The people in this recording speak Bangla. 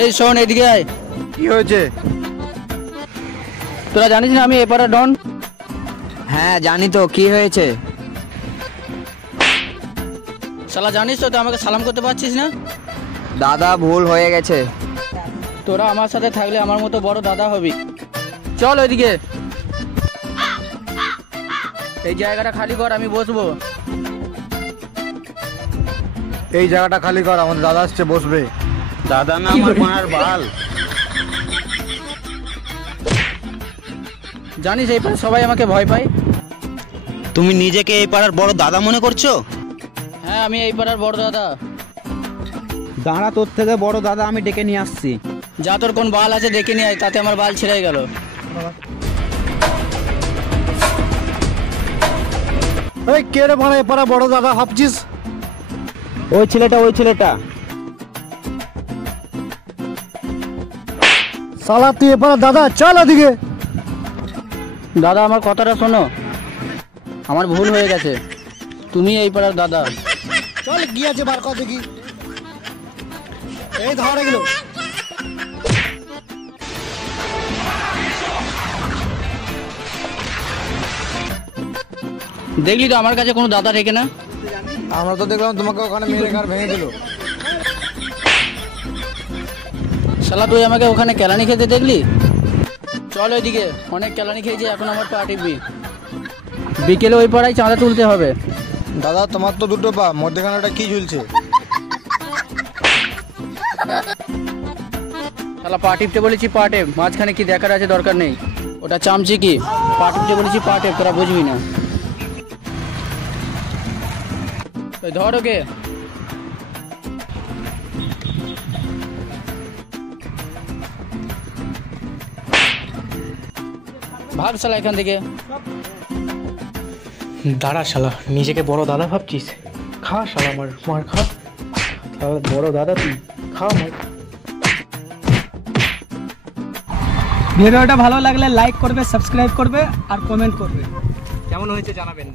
এই শোন, এদিকে আয়। কি হয়েছে? তোরা জানিস না আমি এপারে ডন? হ্যাঁ জানি তো, কি হয়েছে? শালা জানিস তো, তুই আমাকে সালাম করতে পারছিস না? দাদা ভুল হয়ে গেছে। তোরা আমার সাথে থাকলে আমার মতো বড় দাদা হবি। চল ওইদিকে। এই জায়গাটা খালি কর, আমি বসবো। এই জায়গাটা খালি কর, আমাদের দাদা আসছে, বসবে। দাদা না আমার মার বাল। জানিস এই পাড়ায় সবাই আমাকে ভয় পায়। তুমি নিজেকে এই পাড়ার বড় দাদা মনে করছো? হ্যাঁ, আমি এই পাড়ার বড় দাদা। দাঁড়া, তোর থেকে বড় দাদা আমি ডেকে নিয়ে আসছি। যা, তোর কোন বাল আছে দেখে নিয়ে আয়, তাতে আমার বাল ছিঁড়ে গেল। এই কে রে মানে এপারে বড় দাদা ভাবছিস? ওই ছেলেটা। শালা তুই এপারে দাদা, চল ওদিকে। দাদা আমার কথাটা শোনো, আমার ভুল হয়ে গেছে, তুমি এই পাড়ার দাদা। চল কি আছে বার কর দেখি। এই ধর এগুলো। দেখলি তো আমার কাছে কোনো দাদা রেখে না। আমরা তো দেখলাম তোমাকে ওখানে মেরে ঘর ভেঙে দিল। শালা তুই আমাকে ওখানে কেলানি খেতে দেখলি? চল ওইদিকে, অনেক কেলানি খেয়েছি, এখন আমার পা টিপবি। বিকেলে ওই পাড়ায় চাঁদা তুলতে হবে। দাদা তোমার তো দুটো পা, মধ্যখানেটা কি ঝুলছে? শালা পা টিপতে বলেছি, পা টেপ, মাঝখানে কি দেখার আছে দরকার নেই। ওটা চামচি কি, পা টিপতে বলেছি পা টেপ, তোরা বুঝবি না। ওই ধর ওকে। ভাগ শালা এখান থেকে। দাঁড়া শালা, নিজেকে বড় দাদা ভাবছিস? খা শালা, মার খা। বড় দাদা তুই, খা মার। ভিডিওটা ভালো লাগলে লাইক করবে, সাবস্ক্রাইব করবে আর কমেন্ট করবে। কেমন হয়েছে জানাবেন।